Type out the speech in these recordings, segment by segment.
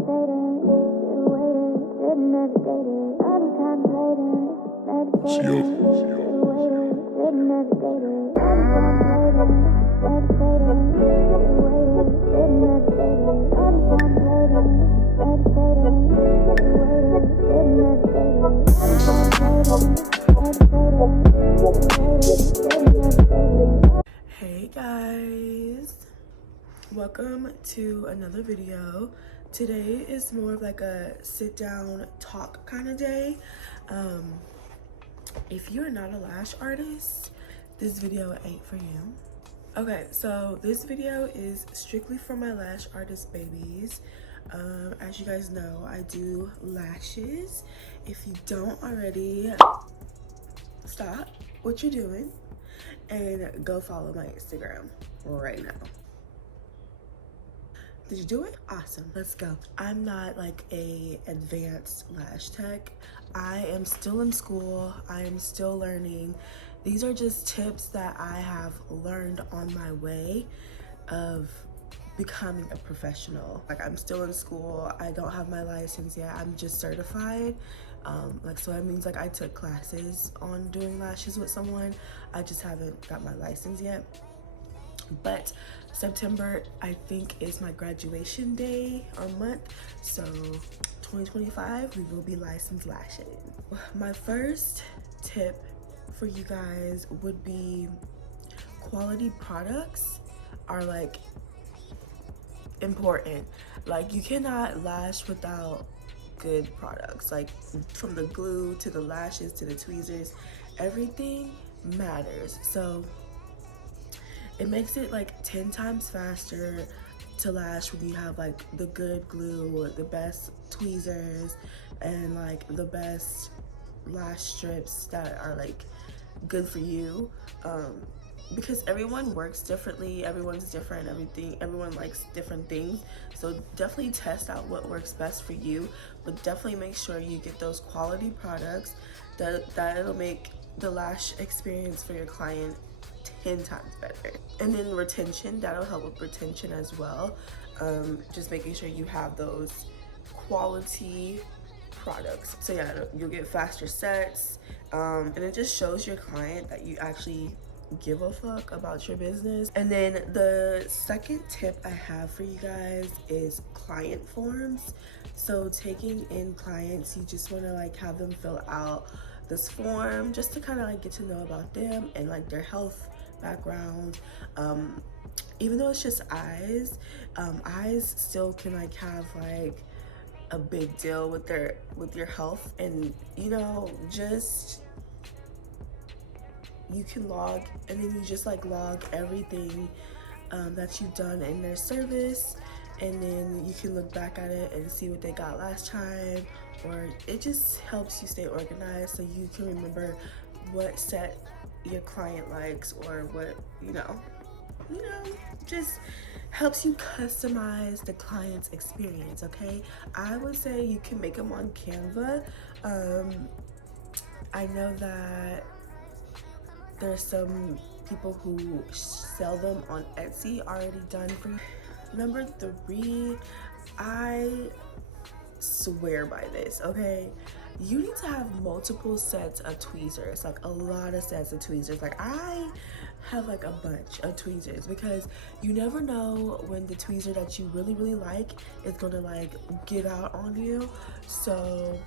Hey guys, welcome to another video. Today is more of like a sit down talk kind of day. If you're not a lash artist, this video ain't for you. Okay, so this video is strictly for my lash artist babies. As you guys know, I do lashes. If you don't already, stop what you're doing and go follow my Instagram right now. Did you do it? Awesome, let's go. I'm not like a advanced lash tech. I am still in school. I am still learning. These are just tips that I have learned on my way of becoming a professional. Like, I'm still in school. I don't have my license yet. I'm just certified. So that means like I took classes on doing lashes with someone. I just haven't got my license yet. But September, I think, is my graduation day or month. So 2025, we will be licensed lashing. My first tip for you guys would be quality products are like important. Like, you cannot lash without good products. Like, from the glue to the lashes to the tweezers, everything matters. So it makes it like 10 times faster to lash when you have like the good glue, the best tweezers, and like the best lash strips that are like good for you. Because everyone works differently, everyone's different, everyone likes different things. So definitely test out what works best for you, but definitely make sure you get those quality products that it'll make the lash experience for your client 10 times better. And then retention, that'll help with retention as well. Just making sure you have those quality products. So yeah, you'll get faster sets, and it just shows your client that you actually give a fuck about your business. And then the second tip I have for you guys is client forms. So taking in clients, you just want to like have them fill out this form just to kind of like get to know about them and like their health background. Even though it's just eyes, eyes still can like have like a big deal with your health. And you know, just you can log, and then you just like log everything that you've done in their service, and then you can look back at it and see what they got last time. Or it just helps you stay organized so you can remember what set your client likes, or what you know just helps you customize the client's experience. Okay, I would say you can make them on Canva. I know that there's some people who sell them on Etsy already done for you. Number 3, I swear by this, okay? You need to have multiple sets of tweezers, like a lot of sets of tweezers. Like, I have like a bunch of tweezers because you never know when the tweezer that you really like is gonna like give out on you. So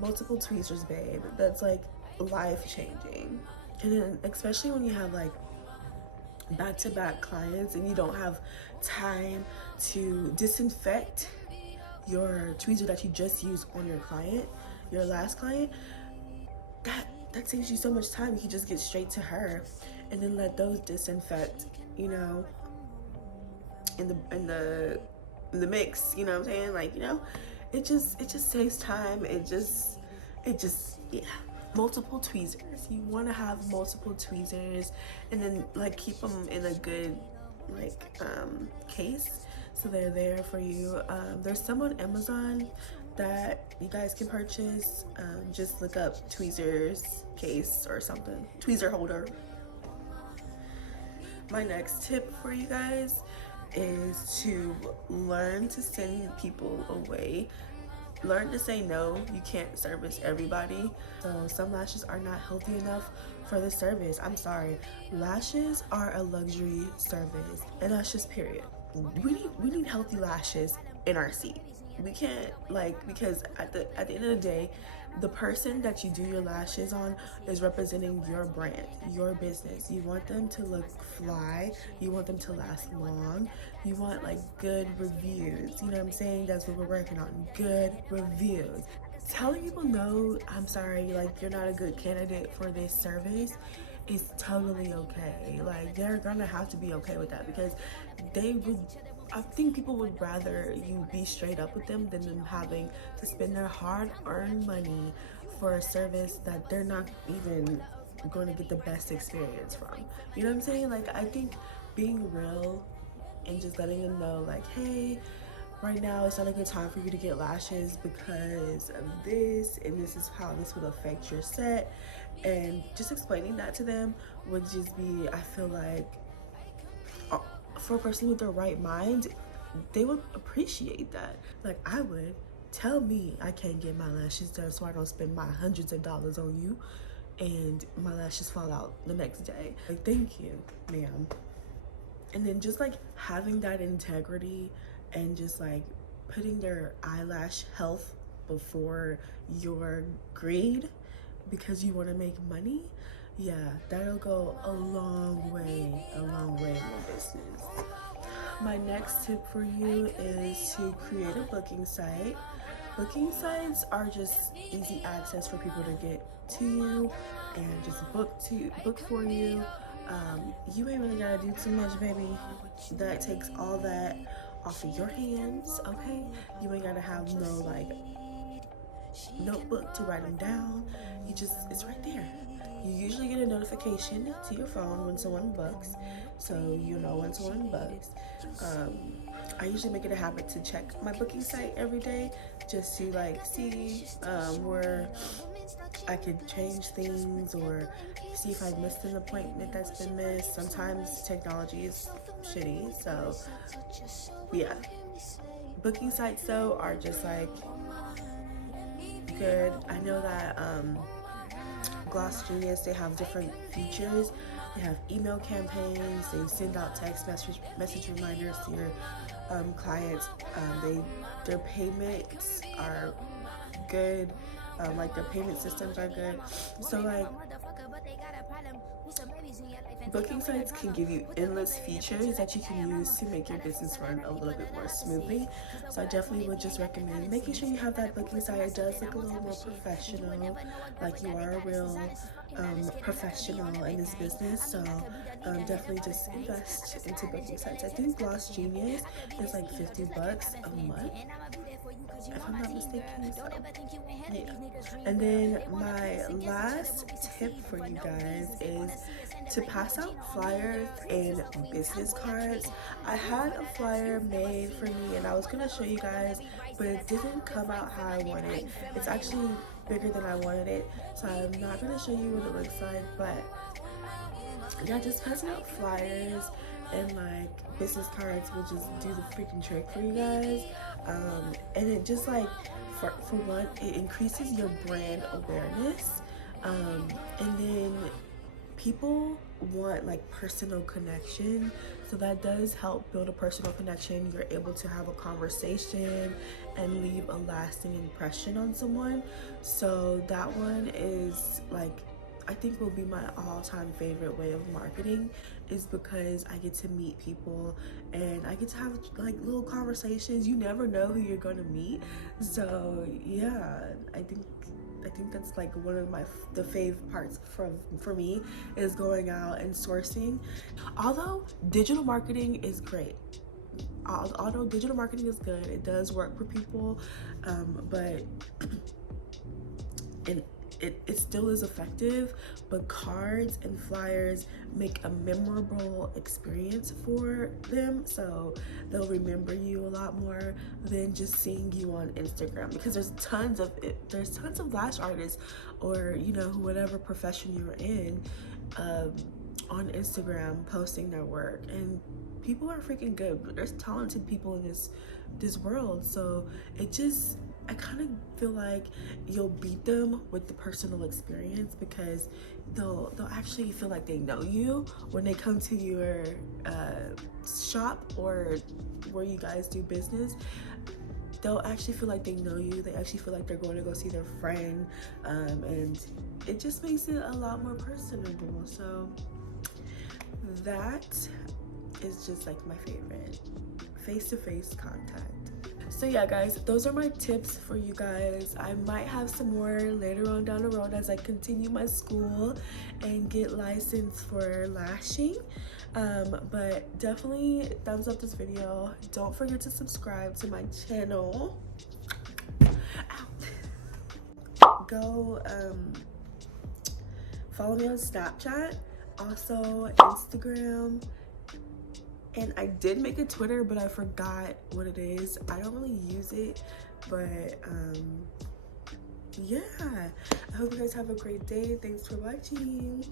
multiple tweezers, babe, that's like life-changing. And then especially when you have like back-to-back clients and you don't have time to disinfect your tweezer that you just used on your client, your last client, that saves you so much time. You can just get straight to her and then let those disinfect, you know, in the mix, you know what I'm saying? Like, you know, it just saves time. It just yeah. Multiple tweezers. You want to have multiple tweezers, and then like keep them in a good like case so they're there for you. There's some on Amazon that you guys can purchase. Just look up tweezers case or something, tweezer holder. My next tip for you guys is to learn to send people away. Learn to say no. You can't service everybody. So some lashes are not healthy enough for the service. I'm sorry. Lashes are a luxury service, and that's just period. We need healthy lashes in our seat. We can't, like, because at the end of the day, the person that you do your lashes on is representing your brand, your business. You want them to look fly, you want them to last long, you want like good reviews. You know what I'm saying? That's what we're working on. Good reviews. Telling people no, I'm sorry, like you're not a good candidate for this service is totally okay. Like they're gonna have to be okay with that, because they would, I think people would rather you be straight up with them than them having to spend their hard-earned money for a service that they're not even going to get the best experience from. You know what I'm saying? Like, I think being real and just letting them know, like, hey, right now it's not a good time for you to get lashes because of this, and this is how this would affect your set. And just explaining that to them would just be, I feel like, for a person with the right mind, they would appreciate that. Like I would. Tell me I can't get my lashes done so I don't spend my hundreds of dollars on you and my lashes fall out the next day. Like, thank you, ma'am. And then just like having that integrity and just like putting their eyelash health before your greed because you want to make money, yeah, that'll go a long way in your business. My next tip for you is to create a booking site. Booking sites are just easy access for people to get to you and just book for you. You ain't really gotta do too much, baby. That takes all that off of your hands, okay? You ain't gotta have no like notebook to write them down. It's right there. You usually get a notification to your phone when someone books, so you know when someone books. I usually make it a habit to check my booking site every day just to like see where I could change things or see if I missed an appointment that's been missed. Sometimes technology is shitty, so yeah. Booking sites though are just like good. I know that Gloss Genius, they have different features. They have email campaigns. They send out text message reminders to your clients. Their payments are good. Like their payment systems are good. So like booking sites can give you endless features that you can use to make your business run a little bit more smoothly. So I definitely would just recommend making sure you have that booking site. It does look a little more professional, like you are a real professional in this business. So definitely just invest into booking sites. I think Gloss Genius is like $50 a month, if I'm not mistaken. So, yeah. And then my last tip for you guys is to pass out flyers and business cards. I had a flyer made for me and I was gonna show you guys, but it didn't come out how I wanted. It's actually bigger than I wanted it, so I'm not gonna show you what it looks like, but yeah, just passing out flyers and like business cards will just do the freaking trick for you guys. And it just like for one, it increases your brand awareness, and then people want like personal connection, so that does help build a personal connection. You're able to have a conversation and leave a lasting impression on someone. So that one is like, I think will be my all-time favorite way of marketing, is because I get to meet people and I get to have like little conversations. You never know who you're gonna meet. So yeah, I think that's like one of the fave parts for me, is going out and sourcing. Although digital marketing is great, although digital marketing is good, it does work for people, but it still is effective. But cards and flyers make a memorable experience for them, so they'll remember you a lot more than just seeing you on Instagram, because there's tons of lash artists, or you know, whatever profession you're in, on Instagram posting their work, and people are freaking good. There's talented people in this world, so I kind of feel like you'll beat them with the personal experience, because they'll actually feel like they know you when they come to your shop or where you guys do business. They'll actually feel like they know you. They actually feel like they're going to go see their friend, and it just makes it a lot more personable. So that is just like my favorite, face-to-face contact. So yeah, guys, those are my tips for you guys. I might have some more later on down the road as I continue my school and get licensed for lashing. But definitely thumbs up this video. Don't forget to subscribe to my channel. Ow. Go follow me on Snapchat, also Instagram, and I did make a Twitter, but I forgot what it is. I don't really use it, but yeah, I hope you guys have a great day. Thanks for watching.